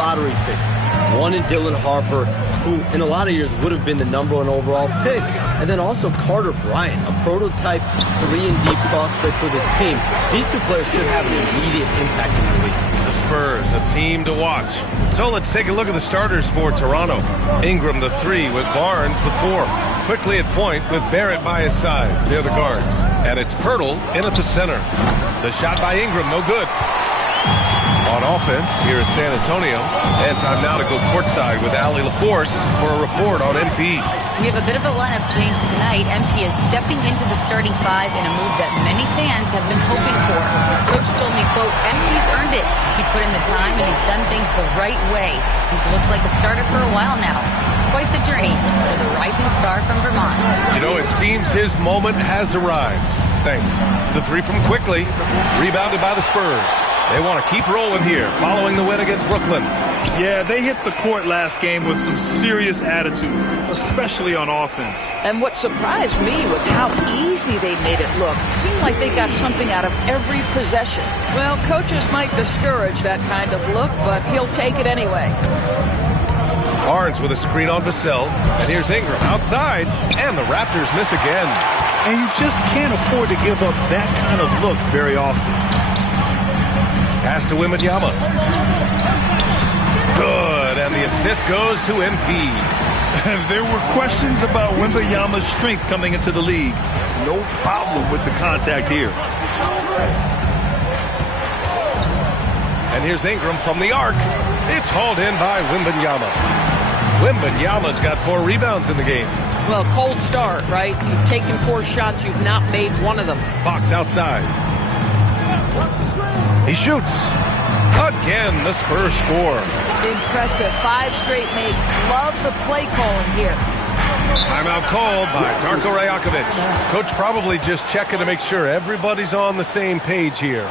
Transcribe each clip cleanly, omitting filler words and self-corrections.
lottery picks. One in Dylan Harper, who in a lot of years would have been the #1 overall pick. And then also Carter Bryant, a prototype 3-and-D prospect for this team. These two players should have an immediate impact in the league. The Spurs, a team to watch. So let's take a look at the starters for Toronto. Ingram, the 3, with Barnes, the 4. Quickly at point with Barrett by his side. They're the guards. And it's Poeltl in at the center. The shot by Ingram, no good. On offense, here is San Antonio. And time now to go courtside with Allie LaForce for a report on MP. We have a bit of a lineup change tonight. MP is stepping into the starting 5 in a move that many fans have been hoping for. Coach told me, quote, MP's earned it. He put in the time and he's done things the right way. He's looked like a starter for a while now. It's quite the journey for the rising star from Vermont. You know, it seems his moment has arrived. Thanks. The 3 from Quickly, rebounded by the Spurs. They want to keep rolling here, following the win against Brooklyn. Yeah, they hit the court last game with some serious attitude, especially on offense. And what surprised me was how easy they made it look. Seemed like they got something out of every possession. Well, coaches might discourage that kind of look, but he'll take it anyway. Barnes with a screen on Vassell, and here's Ingram outside, and the Raptors miss again. And you just can't afford to give up that kind of look very often. Pass to Wembanyama. Good, and the assist goes to MP. There were questions about Wembanyama's strength coming into the league. No problem with the contact here. And here's Ingram from the arc. It's hauled in by Wembanyama. Wembanyama's got 4 rebounds in the game. Well, cold start, right? You've taken 4 shots, you've not made one of them. Fox outside. He shoots. Again, the Spurs score. Impressive. 5 straight makes. Love the play calling here. Timeout called by Darko Rajakovic. Coach probably just checking to make sure everybody's on the same page here.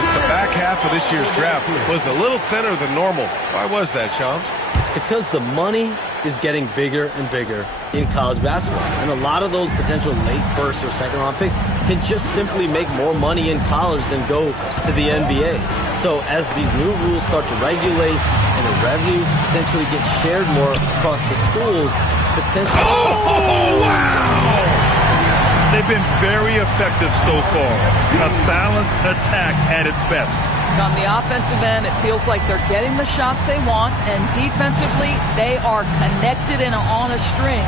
The back half of this year's draft was a little thinner than normal. Why was that, Shams? It's because the money is getting bigger and bigger in college basketball. And a lot of those potential late first or second round picks can just simply make more money in college than go to the NBA. So as these new rules start to regulate and the revenues potentially get shared more across the schools, potentially... Oh, wow! They've been very effective so far. A balanced attack at its best. On the offensive end, it feels like they're getting the shots they want, and defensively, they are connected and on a string.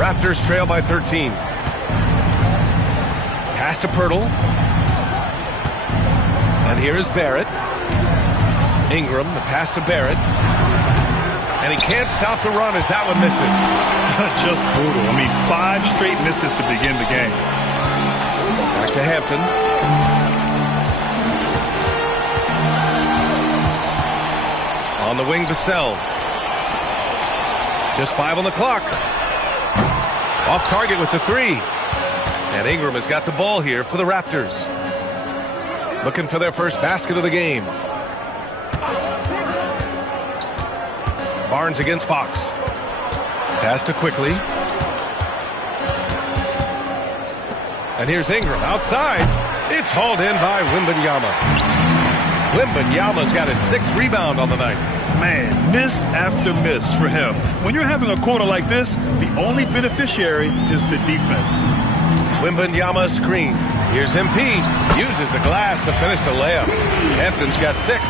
Raptors trail by 13. Pass to Poeltl. And here is Barrett. Ingram, the pass to Barrett. And he can't stop the run as that one misses. Just brutal. I mean, 5 straight misses to begin the game. Back to Hampton. On the wing, Vassell. Just 5 on the clock. Off target with the 3. And Ingram has got the ball here for the Raptors. Looking for their first basket of the game. Barnes against Fox. Pass to Quickly. And here's Ingram outside. It's hauled in by Wembanyama. Wembanyama's got his 6th rebound on the night. Man, miss after miss for him. When you're having a quarter like this, the only beneficiary is the defense. Wembanyama screen. Here's MP. Uses the glass to finish the layup. Hampton's got 6.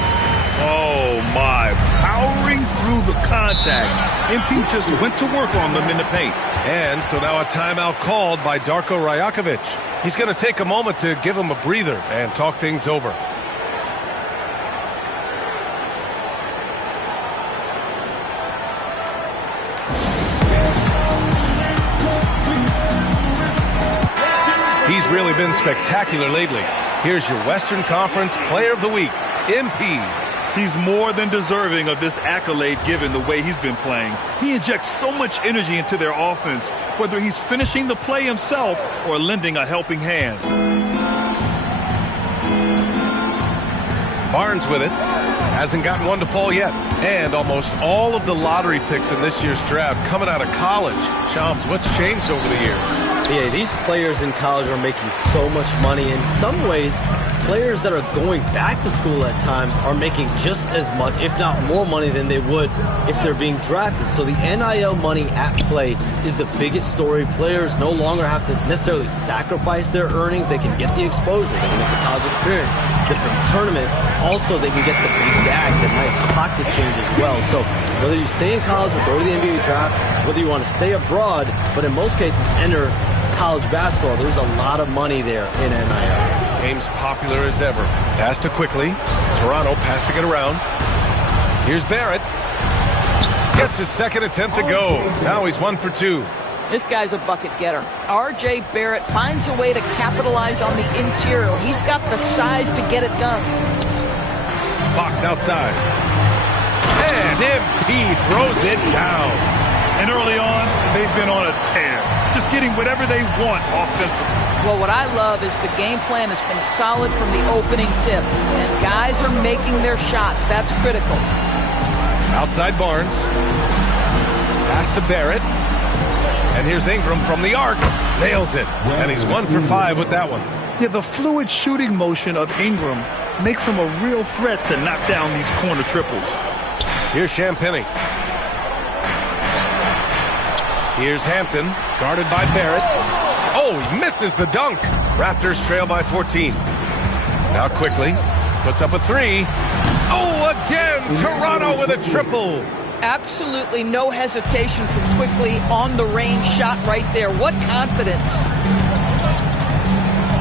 Oh, my. Powering through the contact. MP just went to work on them in the paint. And so now a timeout called by Darko Rajakovic. He's going to take a moment to give him a breather and talk things over. He's really been spectacular lately. Here's your Western Conference Player of the Week, MP. He's more than deserving of this accolade given the way he's been playing. He injects so much energy into their offense, whether he's finishing the play himself or lending a helping hand. Barnes with it. Hasn't gotten one to fall yet. And almost all of the lottery picks in this year's draft coming out of college. Shams, what's changed over the years? Yeah, these players in college are making so much money. In some ways, players that are going back to school at times are making just as much, if not more money than they would if they're being drafted. So the NIL money at play is the biggest story. Players no longer have to necessarily sacrifice their earnings. They can get the exposure. They can get the college experience, the big tournament. Also, they can get the big bag, the nice pocket change as well. So whether you stay in college or go to the NBA draft, whether you want to stay abroad, but in most cases enter college basketball, there's a lot of money there in NIL. Game's popular as ever. Pass to quickly. Toronto passing it around. Here's Barrett. Gets his 2nd attempt to go. Now he's 1 for 2. This guy's a bucket getter. R.J. Barrett finds a way to capitalize on the interior. He's got the size to get it done. Fox outside. And MP throws it down. And early on, they've been on a tear, just getting whatever they want offensively. Well, what I love is the game plan has been solid from the opening tip, and guys are making their shots. That's critical. Outside Barnes. Pass to Barrett. And here's Ingram from the arc. Nails it. And he's 1 for 5 with that one. Yeah, the fluid shooting motion of Ingram makes him a real threat to knock down these corner triples. Here's Champagnie. Here's Hampton, guarded by Barrett. Oh, he misses the dunk. Raptors trail by 14. Now quickly, puts up a 3. Oh, again, Toronto with a triple. Absolutely no hesitation from Quickly on the range shot right there. What confidence.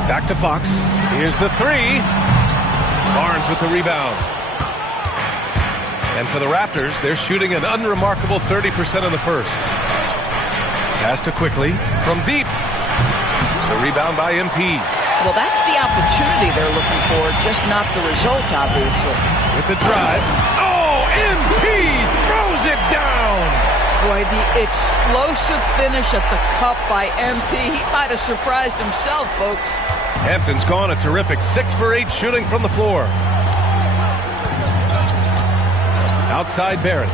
Back to Fox. Here's the 3. Barnes with the rebound. And for the Raptors, they're shooting an unremarkable 30% in the first. Pass to Quickly from deep. The rebound by MP. Well, that's the opportunity they're looking for, just not the result, obviously. With the drive. Oh, MP throws it down. Boy, the explosive finish at the cup by MP. He might have surprised himself, folks. Hampton's gone a terrific 6 for 8 shooting from the floor. Outside Barrett.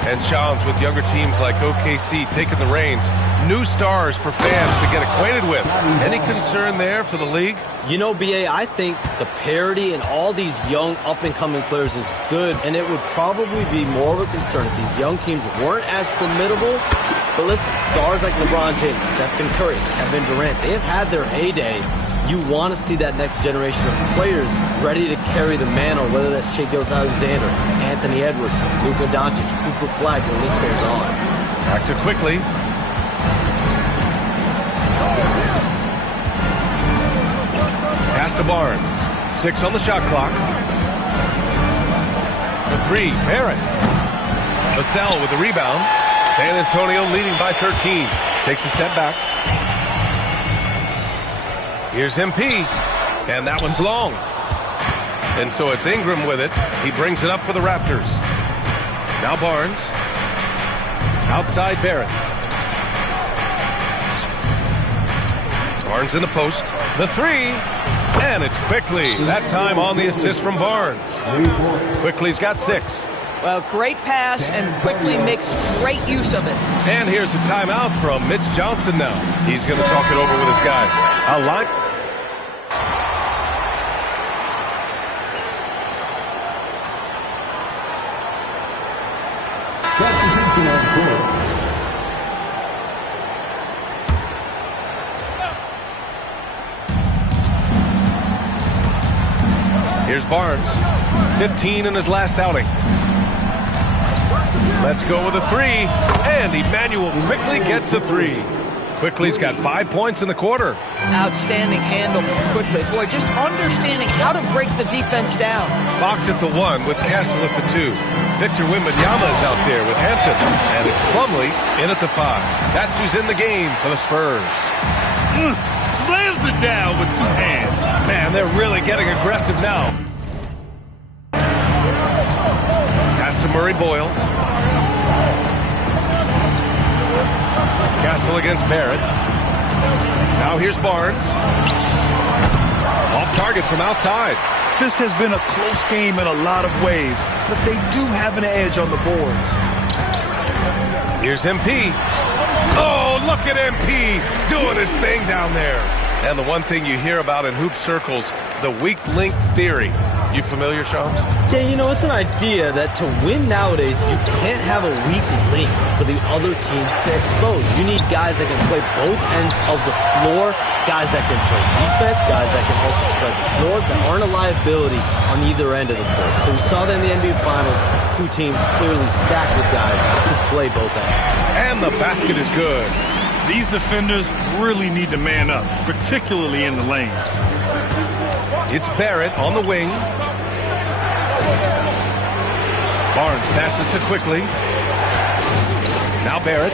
And Shams with younger teams like OKC taking the reins. New stars for fans to get acquainted with. Any concern there for the league? You know, BA, I think the parity in all these young up-and-coming players is good, and it would probably be more of a concern if these young teams weren't as formidable. But listen, stars like LeBron James, Stephen Curry, Kevin Durant, they have had their heyday. You want to see that next generation of players ready to carry the mantle, whether that's Shai Gilgeous-Alexander, Anthony Edwards, Luka Doncic, Cooper Flag, the list goes on. Back to Quickly. Pass to Barnes. 6 on the shot clock. The 3, Barrett. Vassell with the rebound. San Antonio leading by 13. Takes a step back. Here's MP, and that one's long. And so it's Ingram with it. He brings it up for the Raptors. Now Barnes. Outside Barrett. Barnes in the post. The 3, and it's Quickly. That time on the assist from Barnes. Quickly's got 6. Well, great pass and quickly makes great use of it. And here's the timeout from Mitch Johnson now. He's going to talk it over with his guys. A line. Here's Barnes, 15 in his last outing. Let's go with a three, and Emmanuel quickly gets a three. Quickly's got 5 points in the quarter. Outstanding handle from Quickly. Boy, just understanding how to break the defense down. Fox at the 1 with Castle at the 2. Victor Wembanyama is out there with Hampton, and it's Plumlee in at the 5. That's who's in the game for the Spurs. Slams it down with 2 hands. Man, they're really getting aggressive now. Pass to Murray Boyles. Castle against Barrett. Now here's Barnes. Off target from outside. This has been a close game in a lot of ways, but they do have an edge on the boards. Here's MP. Oh, look at MP doing his thing down there. And the one thing you hear about in hoop circles, the weak link theory. You familiar, Shams? Yeah, you know, it's an idea that to win nowadays, you can't have a weak link for the other team to expose. You need guys that can play both ends of the floor, guys that can play defense, guys that can also spread the floor, that aren't a liability on either end of the floor. So we saw that in the NBA Finals, 2 teams clearly stacked with guys who play both ends. And the basket is good. These defenders really need to man up, particularly in the lane. It's Barrett on the wing. Barnes passes to Quickly. Now Barrett.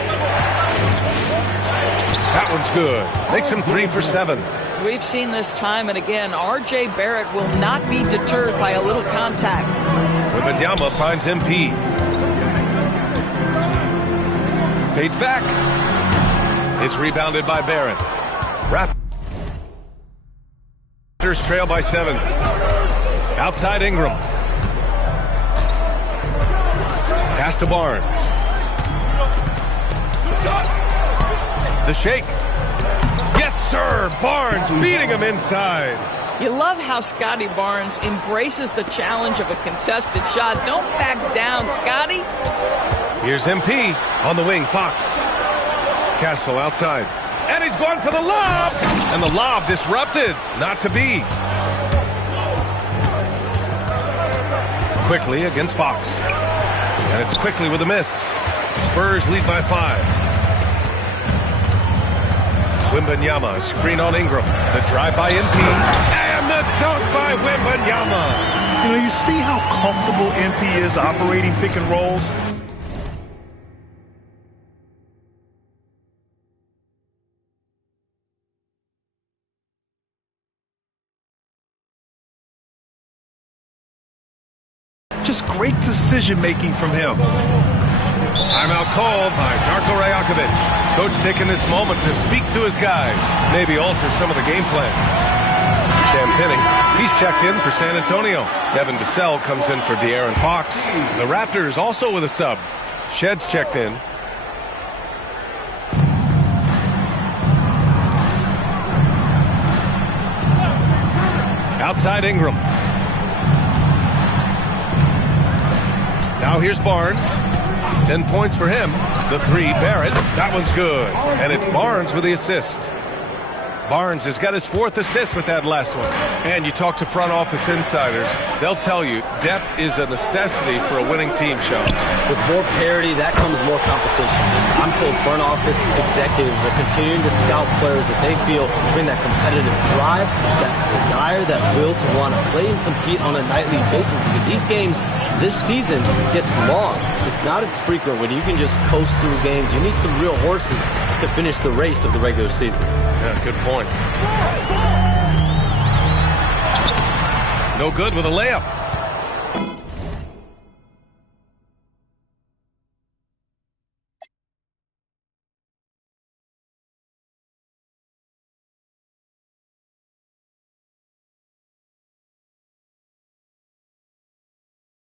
That one's good. Makes him 3 for 7. We've seen this time and again. R.J. Barrett will not be deterred by a little contact. Wembanyama finds MP. Fades back. It's rebounded by Barrett. Raptors trail by 7. Outside Ingram. Pass to Barnes. The shake. Yes, sir. Barnes beating him inside. You love how Scotty Barnes embraces the challenge of a contested shot. Don't back down, Scotty. Here's MP on the wing. Fox. Castle outside. And he's going for the lob. And the lob disrupted. Not to be. Quickly against Fox. And it's Quickly with a miss. Spurs lead by 5. Wembanyama, screen on Ingram. The drive by MP. And the dunk by Wembanyama. You know, you see how comfortable MP is operating pick and rolls? Just great decision-making from him. Timeout called by Darko Rajakovic. Coach taking this moment to speak to his guys. Maybe alter some of the game plan. Sam Penning, he's checked in for San Antonio. Devin Vassell comes in for De'Aaron Fox. The Raptors also with a sub. Shed's checked in. Outside Ingram. Now here's Barnes. 10 points for him. The 3, Barrett. That one's good. And it's Barnes with the assist. Barnes has got his 4th assist with that last one. And you talk to front office insiders, they'll tell you depth is a necessity for a winning team, Sean. With more parity, that comes more competition. I'm told front office executives are continuing to scout players that they feel bring that competitive drive, that desire, that will to want to play and compete on a nightly basis. Because these games this season gets long. It's not as frequent when you can just coast through games. You need some real horses to finish the race of the regular season. Yeah, good point. No good with a layup.